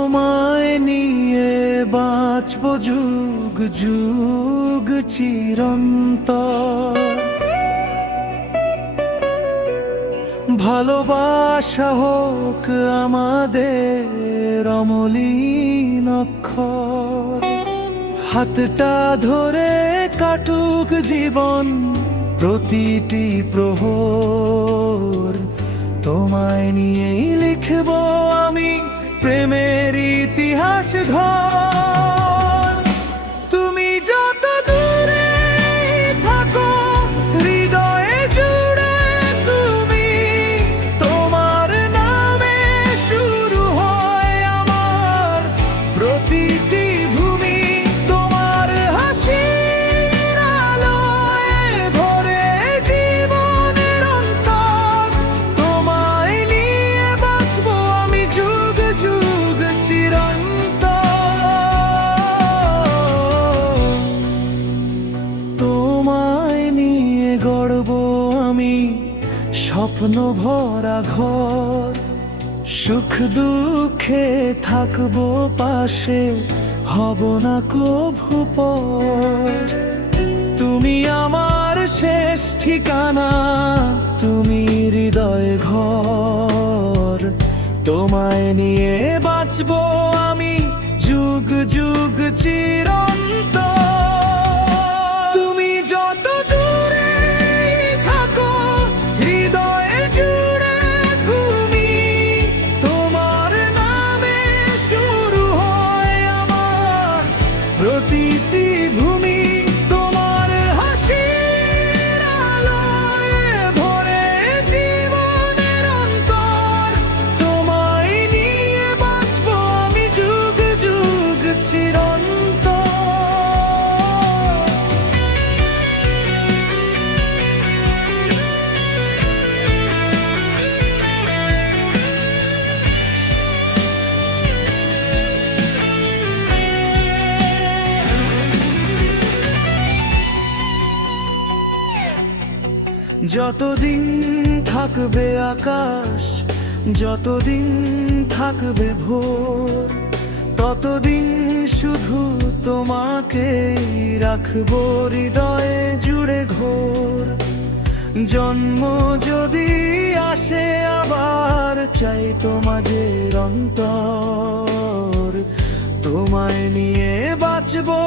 তোমায় নিয়ে বাঁচব যুগ যুগ চিরন্তর। ভালোবাসা হোক আমাদের অমলিন অক্ষর। হাতটা ধরে কাটুক জীবন প্রতিটি প্রহর। তোমায় নিয়েই লিখব আমি প্রেমের ইতিহাস ঘর। তুমি যত দূরে থাকো হৃদয়ে জুড়ে তুমি, তোমার নামে শুরু হয় আমার প্রতিটি ভূমি। তোমার হাসির আলোয় ভরে জীবনের অন্তর। তোমায় নিয়ে বাঁচব আমি যুগ যুগ চিরন্তর। তোমায় নিয়ে গড়ব আমি স্বপ্ন ভরা ঘর। সুখ দুঃখে থাকবো পাশে, হব না কভু পর। তুমি আমার শেষ ঠিকানা, তুমি হৃদয় ঘর। তোমায় নিয়ে বাঁচব আমি যুগ যুগ চিরন্তর। তুমি যত দূরে থাকো হৃদয়ে জুড়ে ঘুমি, তোমার নামে শুরু হয় আমার প্রতিটি ভূমি। তোমার হাসির আলোয় ভরে জীবনের অন্তর। তোমায় নিয়ে বাঁচব আমি যুগ যুগ চিরন্তর। যতদিন থাকবে আকাশ, যতদিন থাকবে ভোর, ততদিন শুধু তোমাকেই রাখবো হৃদয়ে জুড়ে ঘোর। জন্ম যদি আসে আবার, চাই তোমাদের অন্তর। তোমায় নিয়ে বাঁচবো